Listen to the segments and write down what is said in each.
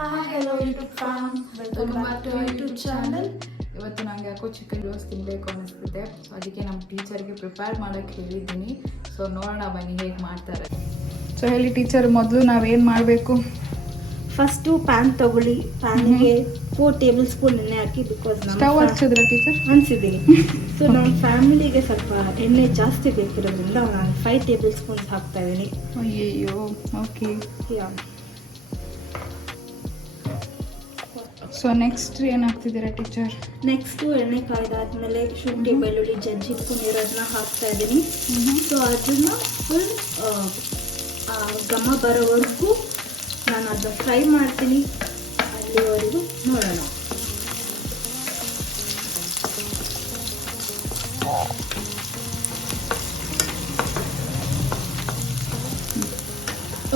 Hi hello YouTube fam, welcome back to YouTube channel. ಇವತ್ತು ನನಗೆ ಯಾಕೋ ಚಿಕನ್ ರೋಸ್ಟ್ ತಿನ್ನಬೇಕು ಅನಿಸ್ತಿದೆ. ಸೊ ಅದಕ್ಕೆ ನಮ್ಮ ಟೀಚರ್ಗೆ ಪ್ರಿಪೇರ್ ಮಾಡೋಕ್ಕೆ ಹೇಳಿದ್ದೀನಿ. ಸೊ ನೋಡೋಣ ಬನ್ನಿ ಹೇಗೆ ಮಾಡ್ತಾರೆ. ಸೊ ಹೇಳಿ ಟೀಚರ್, ಮೊದಲು ನಾವೇನು ಮಾಡಬೇಕು? ಫಸ್ಟು ಪ್ಯಾನ್ ತಗೊಳ್ಳಿ. ಪ್ಯಾನಿಗೆ 4 ಟೇಬಲ್ ಸ್ಪೂನ್ ಎಣ್ಣೆ ಹಾಕಿ. ಬಿಕಾಸ್ ಸ್ಟವ್ ಹಚ್ಚಿದ್ರೆ ಟೀಚರ್ ಅನಿಸಿದ್ದೀನಿ. ಸೊ ನಮ್ಮ ಫ್ಯಾಮಿಲಿಗೆ ಸ್ವಲ್ಪ ಎಣ್ಣೆ ಜಾಸ್ತಿ ಬೇಕಿರೋದ್ರಿಂದ ನಾನು 5 ಟೇಬಲ್ ಸ್ಪೂನ್ಸ್ ಹಾಕ್ತಾ ಇದ್ದೀನಿ. ಅಯ್ಯೋ, ಓಕೆ. ಸೊ ನೆಕ್ಸ್ಟ್ ಏನು ಹಾಕ್ತಿದ್ದೀರಾ ಟೀಚರ್? ನೆಕ್ಸ್ಟು ಎಣ್ಣೆ ಕಾಯ್ದಾದ್ಮೇಲೆ ಶುಂಠಿ ಬೆಳ್ಳುಳ್ಳಿ ಜಜ್ಜಿಟ್ಕೊಂಡಿರೋದನ್ನ ಹಾಕ್ತಾ ಇದ್ದೀನಿ. ಸೊ ಅದನ್ನು ಫುಲ್ ಘಮ ಬರೋವರೆಗೂ ನಾನು ಅದನ್ನ ಫ್ರೈ ಮಾಡ್ತೀನಿ. ಅಲ್ಲಿವರೆಗೂ ನೋಡೋಣ.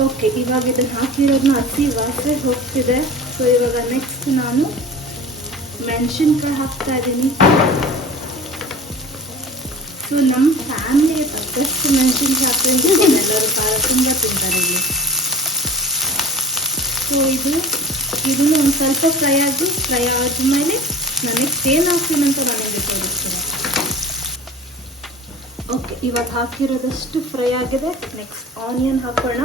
ಓಕೆ, ಇವಾಗ ಇದನ್ನು ಹಾಕಿರೋದನ್ನ ಹಸಿ ವಾಸನೆ ಹೋಗ್ತಿದೆ. ಸೊ ಇವಾಗ ನೆಕ್ಸ್ಟ್ ನಾನು ಮೆಣಸಿನ್ಕಾಯಿ ಹಾಕ್ತಾ ಇದ್ದೀನಿ. ಸೊ ನಮ್ಮ ಫ್ಯಾಮಿಲಿಗೆ ತಕ್ಕಷ್ಟು ಮೆಣಸಿನ್ಕಾಯಿ ಹಾಕ್ಕೊಂಡು ಎಲ್ಲರೂ ಖಾರ ತುಂಬ ತಿಂತಾರೆ ಇಲ್ಲಿ. ಸೊ ಇದನ್ನು ಒಂದು ಸ್ವಲ್ಪ ಫ್ರೈ ಆದಮೇಲೆ ನಾನು ನೆಕ್ಸ್ಟ್ ಏನು ಹಾಕ್ತೀನಿ ಅಂತ ನನಗೆ ತೋರಿಸ್ತೀನಿ. ಓಕೆ, ಇವಾಗ ಹಾಕಿರೋದಷ್ಟು ಫ್ರೈ ಆಗಿದೆ. ನೆಕ್ಸ್ಟ್ ಆನಿಯನ್ ಹಾಕೋಣ.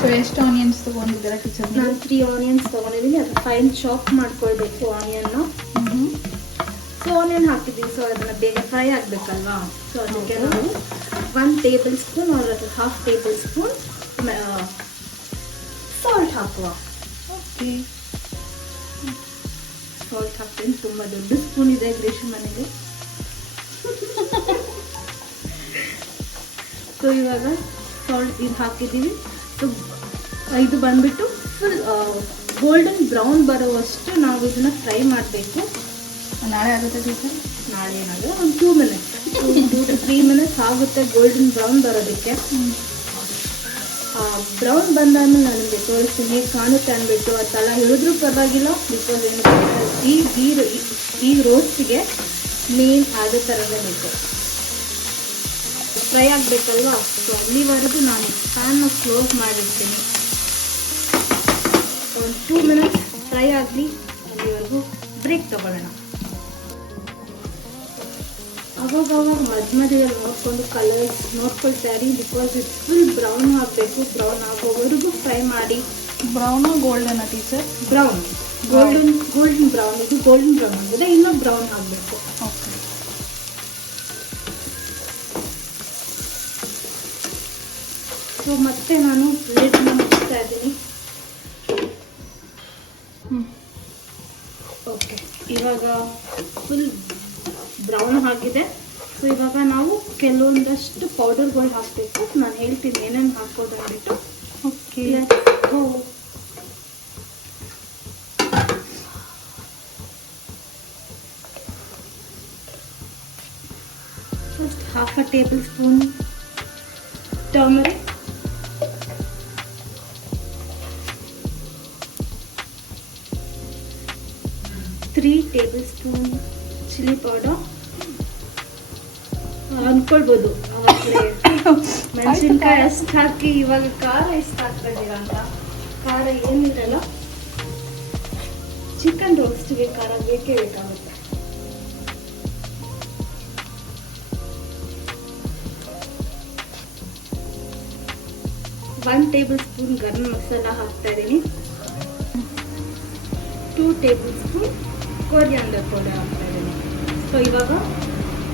ಸೊ ಎಷ್ಟು ಆನಿಯನ್ಸ್ ತೊಗೊಂಡಿದ್ದೀರಾ ಟೀಚರ್? ನಾನು 3 ಆನಿಯನ್ಸ್ ತೊಗೊಂಡಿದ್ದೀನಿ. ಅದು ಫೈನ್ ಚಾಪ್ ಮಾಡ್ಕೊಳ್ಬೇಕು ಆನಿಯನ್ನ. ಸೊ ಆನಿಯನ್ ಹಾಕಿದ್ದೀನಿ. ಸೊ ಅದನ್ನು ಬೇಗ ಫ್ರೈ ಆಗಬೇಕಲ್ವಾ? ಸೊ ಅದಕ್ಕೆ ನಾವು 1 table spoon or 1/2 table spoon salt ಹಾಕುವ. ಓಕೆ, ಸಾಲ್ಟ್ ಹಾಕ್ತೀನಿ. ತುಂಬ ದೊಡ್ಡ ಸ್ಪೂನ್ ಇದೆ ಗ್ರೇಷಿ ಮನೆಗೆ. ಸೊ ಇವಾಗ ಸಾಲ್ಟ್ ಇದು ಹಾಕಿದ್ದೀವಿ. ಸೊ ಇದು ಬಂದ್ಬಿಟ್ಟು ಫುಲ್ ಗೋಲ್ಡನ್ ಬ್ರೌನ್ ಬರೋವಷ್ಟು ನಾವು ಇದನ್ನು ಫ್ರೈ ಮಾಡಬೇಕು. ನಾಳೆ ಆಗುತ್ತೆ ಟೀಚರ್? ನಾಳೆ ಏನಾದರೂ ಒಂದು 2 ಮಿನಿಟ್ಸ್ 2 to 3 ಮಿನಿಟ್ಸ್ ಆಗುತ್ತೆ ಗೋಲ್ಡನ್ ಬ್ರೌನ್ ಬರೋದಕ್ಕೆ. ಬ್ರೌನ್ ಬಂದಾದ್ಮೇಲೆ ನಾನು ನಿಮಗೆ ತೋರಿಸ್ತೀನಿ ಹೇಗೆ ಕಾಣುತ್ತೆ ಅಂದ್ಬಿಟ್ಟು. ಅದೆಲ್ಲ ಹೇಳಿದ್ರೂ ಪರವಾಗಿಲ್ಲ. ಬಿಕಾಸ್ ಈ ರೋಸ್ಟಿಗೆ ಮೇನ್ ಆಗೋ ಥರನೇ ಬೇಕು, ಫ್ರೈ ಆಗಬೇಕಲ್ವಾ? ಸೊ ಅಲ್ಲಿವರೆಗೂ ನಾನು ಪ್ಯಾನ್ನ ಕ್ಲೋಸ್ ಮಾಡಿರ್ತೀನಿ. ಒಂದು 2 ಮಿನಿಟ್ಸ್ ಫ್ರೈ ಆಗಲಿ. ಅಲ್ಲಿವರೆಗೂ ಬ್ರೇಕ್ ತಗೊಳ್ಳೋಣ. ಅವಾಗವಾಗ ಮಧ್ಯದಲ್ಲಿ ನೋಡಿಕೊಂಡು ಕಲರ್ಸ್ ನೋಡ್ಕೊಳ್ತಾ ಇರಿ. ಬಿಕಾಸ್ ಇದು ಫುಲ್ ಬ್ರೌನ್ ಆಗಬೇಕು. ಬ್ರೌನ್ ಆಗೋವರೆಗೂ ಫ್ರೈ ಮಾಡಿ. ಬ್ರೌನಾ ಗೋಲ್ಡನಾ ಟೀಚರ್? Brown, golden brown. ಇದು ಗೋಲ್ಡನ್ ಬ್ರೌನ್ ಆಗಿದೆ, ಇನ್ನೂ ಬ್ರೌನ್ ಆಗಬೇಕು. ಓಕೆ. ಸೊ ಮತ್ತೆ ನಾನು ಲಿಡ್ನ ಮುಚ್ತಾ ಇದ್ದೀನಿ. ಓಕೆ, ಇವಾಗ ಫುಲ್ ಬ್ರೌನ್ ಆಗಿದೆ. ಸೊ ಇವಾಗ ನಾವು ಕೆಲವೊಂದಷ್ಟು ಪೌಡರ್ಗಳು ಹಾಕಬೇಕು. ನಾನು ಹೇಳ್ತೀನಿ ಏನೇನು ಹಾಕೋದು ಅಂದ್ಬಿಟ್ಟು. Okay, first 1/2 tablespoon turmeric, 3 tablespoon chilli powder. ಅನ್ಕೊಳ್ಬೋದು ಮೆಣಸಿನ್ಕಾಯಿ ಎಷ್ಟು ಹಾಕಿ ಇವಾಗ ಖಾರ ಎಷ್ಟು ಹಾಕ್ತಿದ್ದೀರಾ ಅಂತ. ಖಾರ ಏನಿರಲ್ಲ, ಚಿಕನ್ ರೋಸ್ಟ್ಗೆ ಖಾರ ಬೇಕೇ ಬೇಕಾಗುತ್ತೆ. One table spoon garam masala ಹಾಕ್ತಾ ಇದ್ದೀನಿ. 2 ಟೇಬಲ್ ಸ್ಪೂನ್ ಕೊರಿಯಾಂಡರ್ ಪೌಡರ್ ಹಾಕ್ತಾ ಇದ್ದೀನಿ. ಸೊ ಇವಾಗ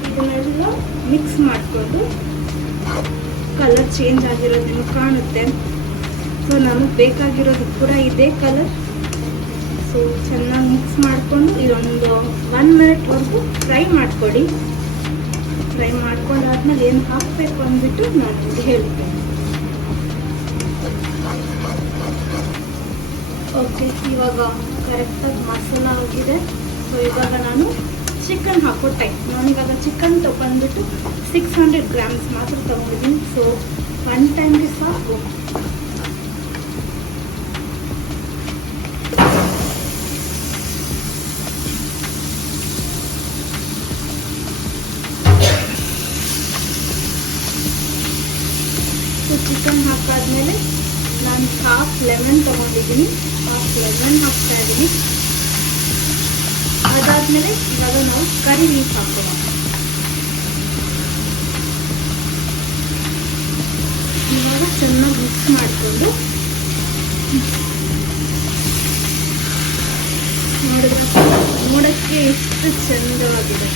ಇದನ್ನೆಲ್ಲ ಮಿಕ್ಸ್ ಮಾಡಿಕೊಂಡು ಕಲರ್ ಚೇಂಜ್ ಆಗಿರೋದು ನಿಮಗೆ ಕಾಣುತ್ತೆ. ಸೊ ನಮಗೆ ಬೇಕಾಗಿರೋದು ಕೂಡ ಇದೇ ಕಲರ್. ಸೊ ಚೆನ್ನಾಗಿ ಮಿಕ್ಸ್ ಮಾಡಿಕೊಂಡು ಇದೊಂದು 1 ಮಿನಿಟ್ವರೆಗೂ ಫ್ರೈ ಮಾಡ್ಕೊಳ್ಳಿ. ಫ್ರೈ ಮಾಡ್ಕೊಂಡಾದ್ಮೇಲೆ ಏನು ಹಾಕಬೇಕು ಅಂದ್ಬಿಟ್ಟು ನಾನು ನಿಮಗೆ ಹೇಳ್ತೇನೆ. ಓಕೆ, ಇವಾಗ ಕರೆಕ್ಟಾಗಿ ಮಸಾಲ ಆಗಿದೆ. ಸೊ ಇವಾಗ ನಾನು ಚಿಕನ್ ಹಾಕೋ ಟೈಮ್. ನಾನಿವಾಗ ಚಿಕನ್ ತೊಗೊಂಡ್ಬಿಟ್ಟು 600 ಗ್ರಾಮ್ಸ್ ಮಾತ್ರ ತೊಗೊಂಡಿದ್ದೀನಿ. ಸೊ 1 ಟೈಮ್ಗೆ ಸಾಕು. ಸೊ ಚಿಕನ್ ಹಾಕಾದ್ಮೇಲೆ ನಾನು ಹಾಫ್ ಲೆಮನ್ ತೊಗೊಂಡಿದ್ದೀನಿ, ಹಾಫ್ ಲೆಮನ್ ಹಾಕ್ತಾ ಇದ್ದೀನಿ. ಅದಾದಮೇಲೆ ಇವಾಗ ನಾವು ಕರಿ ಲೀಫ್ ಹಾಕೋಣ. ಇವಾಗ ಚೆನ್ನಾಗಿ ಮಿಕ್ಸ್ ಮಾಡಿಕೊಂಡು ನೋಡೋಕ್ಕೆ ಎಷ್ಟು ಚಂದವಾಗಿದೆ.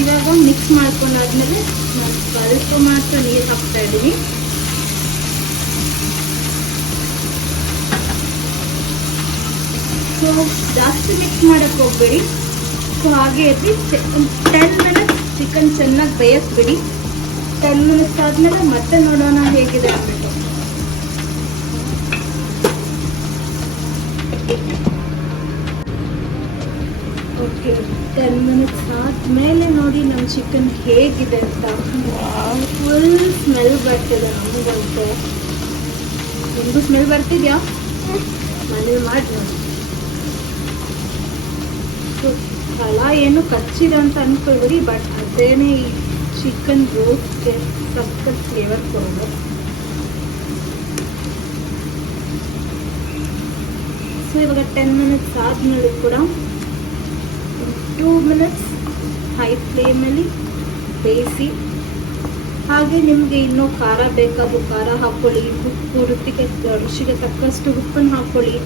ಇವಾಗ ಮಿಕ್ಸ್ ಮಾಡ್ಕೊಂಡಾದ್ಮೇಲೆ ನಾನು ಸ್ವಲ್ಪ ಮಾತ್ರ ನೀರು ಹಾಕ್ತಾ ಇದ್ದೀನಿ. ಸೊ ಜಾಸ್ತಿ ಮಿಕ್ಸ್ ಮಾಡಕ್ಕೆ ಹೋಗ್ಬೇಡಿ. ಸೊ ಹಾಗೆ ಇರಲಿ. 10 ಮಿನಿಟ್ಸ್ ಚಿಕನ್ ಚೆನ್ನಾಗಿ ಬೇಯಿಸ್ಬಿಡಿ. 10 ಮಿನಿಟ್ಸ್ ಆದಮೇಲೆ ಮತ್ತೆ ನೋಡೋಣ ಹೇಗಿದೆ ಅಂದ್ಬಿಟ್ಟು. ಓಕೆ, 10 ಮಿನಿಟ್ಸ್ ಆದಮೇಲೆ ನೋಡಿ ನಮ್ಮ ಚಿಕನ್ ಹೇಗಿದೆ ಅಂತ. ಫುಲ್ ಸ್ಮೆಲ್ ಬರ್ತಿದೆ ನಮಗಂತೆ. ನಿಮಗೂ ಸ್ಮೆಲ್ ಬರ್ತಿದ್ಯಾ? ಮನೇಲಿ ಮಾಡಿ ನೋಡಿ. ಫಲ ಏನು ಕಚ್ಚಿದೆ ಅಂತ ಅಂದ್ಕೊಳ್ಬಿಡಿ, ಬಟ್ ಅದೇನೇ ಈ ಚಿಕನ್ ರೋಸ್ಟ್ಗೆ ಸಖತ್ ಫ್ಲೇವರ್ ಕೊಡೋದು. ಸೊ ಇವಾಗ 10 ಮಿನಿಟ್ಸ್ ಆದಮೇಲೆ ಕೂಡ 2 ಮಿನಿಟ್ಸ್ ಹೈ ಫ್ಲೇಮಲ್ಲಿ ಬೇಯಿಸಿ. ಹಾಗೆ ನಿಮಗೆ ಇನ್ನೂ ಖಾರ ಬೇಕಾದರೂ ಖಾರ ಹಾಕ್ಕೊಳ್ಳಿ, ಉಪ್ಪು ರುಚಿಗೆ ತಕ್ಕಷ್ಟು ಉಪ್ಪನ್ನು ಹಾಕ್ಕೊಳ್ಳಿ.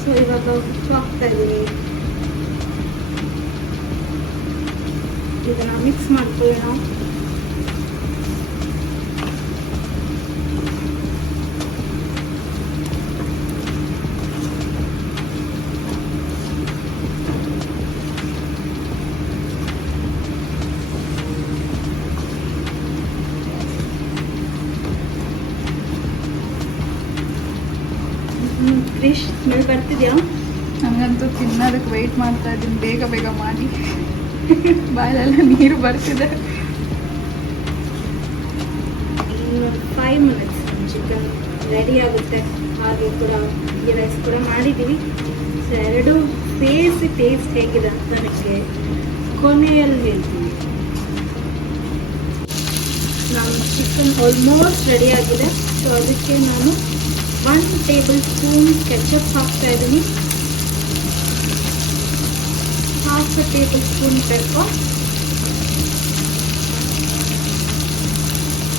ಸೊ ಇವಾಗ ಉಪ್ಪು ಹಾಕ್ತಾ ಇದ್ದೀನಿ. ಇದನ್ನು ಮಿಕ್ಸ್ ಮಾಡ್ಕೊಳ್ಳೋಣ. ಫಿಶ್ ಸ್ಮೆಲ್ ಬರ್ತಿದ್ಯಾ? ನನಗಂತೂ ತಿನ್ನೋದಕ್ಕೆ ವೆಯ್ಟ್ ಮಾಡ್ತಾ ಇದ್ದೀನಿ, ಬೇಗ ಬೇಗ ಮಾಡಿ. ಬಾಯಲ್ಲೆಲ್ಲ ನೀರು ಬರ್ತಿದೆ. ಇನ್ನು 5 ಮಿನಿಟ್ಸ್ ಚಿಕನ್ ರೆಡಿ ಆಗುತ್ತೆ. ಹಾಗೆ ಕೂಡ ಈ ರೈಸ್ ಕೂಡ ಮಾಡಿದ್ದೀವಿ. ಸೊ ಎರಡು ಸೇರಿಸಿ ಟೇಸ್ಟ್ ಹೇಗಿದೆ ಅಂತ ನನಗೆ ಕೊನೆಯಲ್ಲಿ ಹೇಳ್ತೀನಿ. ನಮ್ಮ ಚಿಕನ್ ಆಲ್ಮೋಸ್ಟ್ ರೆಡಿ ಆಗಿದೆ. ಸೊ ಅದಕ್ಕೆ ನಾನು 1 ಟೇಬಲ್ ಸ್ಪೂನ್ ಕೆಚಪ್ ಹಾಕ್ತಾ ಇದ್ದೀನಿ, ಹಾಫ್ ಟೇಬಲ್ ಸ್ಪೂನ್ ಪೆಪ್ಪರ್,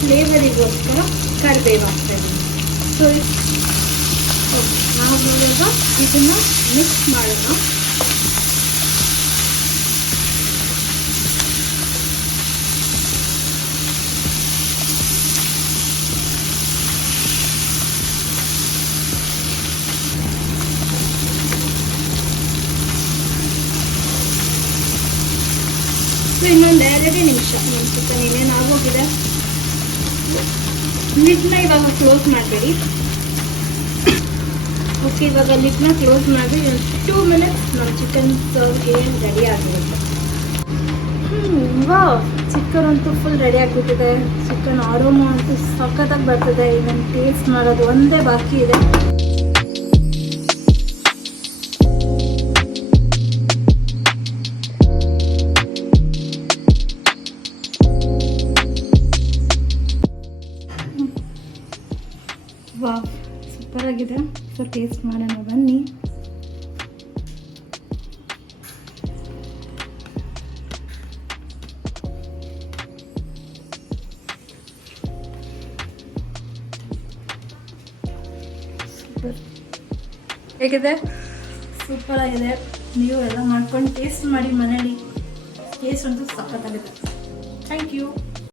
ಫ್ಲೇವರಿಗೋಸ್ಕರ ಕರಿಬೇವು ಹಾಕ್ತಾ ಇದ್ದೀನಿ. ಸೊ ನಾವು ಇವಾಗ ಇದನ್ನು ಮಿಕ್ಸ್ ಮಾಡೋಣ. ಸೊ ಇನ್ನೊಂದು 2 ನಿಮಿಷ ನಮ್ಮ ಚಿಕನ್ ಇನ್ನೇನು ಆಗೋಗಿದೆ. ಲಿಡ್ನ ಇವಾಗ ಕ್ಲೋಸ್ ಮಾಡಬೇಡಿ. ಓಕೆ, ಇವಾಗ ಲಿಡ್ನ ಕ್ಲೋಸ್ ಮಾಡಿ 2 ಮಿನಿಟ್ಸ್ ನಮ್ಮ ಚಿಕನ್ ಸರ್ವ್ಗೆ ರೆಡಿ ಆಗಿರುತ್ತೆ. ವಾವ್, ಚಿಕನ್ ಅಂತೂ ಫುಲ್ ರೆಡಿ ಆಗಿಬಿಟ್ಟಿದೆ. ಚಿಕನ್ ಆರೋಮಾ ಅಂತೂ ಸಖತ್ತಾಗಿ ಬರ್ತದೆ. ಇದನ್ನು ಟೇಸ್ಟ್ ಮಾಡೋದು ಒಂದೇ ಬಾಕಿ ಇದೆ. ವಾವ್, ಸೂಪರ್ ಆಗಿದೆ. ಸೊ ಟೇಸ್ಟ್ ಮಾಡೋಣ ಬನ್ನಿ. ಸೂಪರ್ ಹೇಗಿದೆ? ಸೂಪರ್ ಆಗಿದೆ. ನೀವು ಎಲ್ಲ ಮಾಡ್ಕೊಂಡು ಟೇಸ್ಟ್ ಮಾಡಿ ಮನೇಲಿ. ಟೇಸ್ಟ್ ಅಂತೂ ಸಖತ್ತಾಗಿದೆ. Thank you.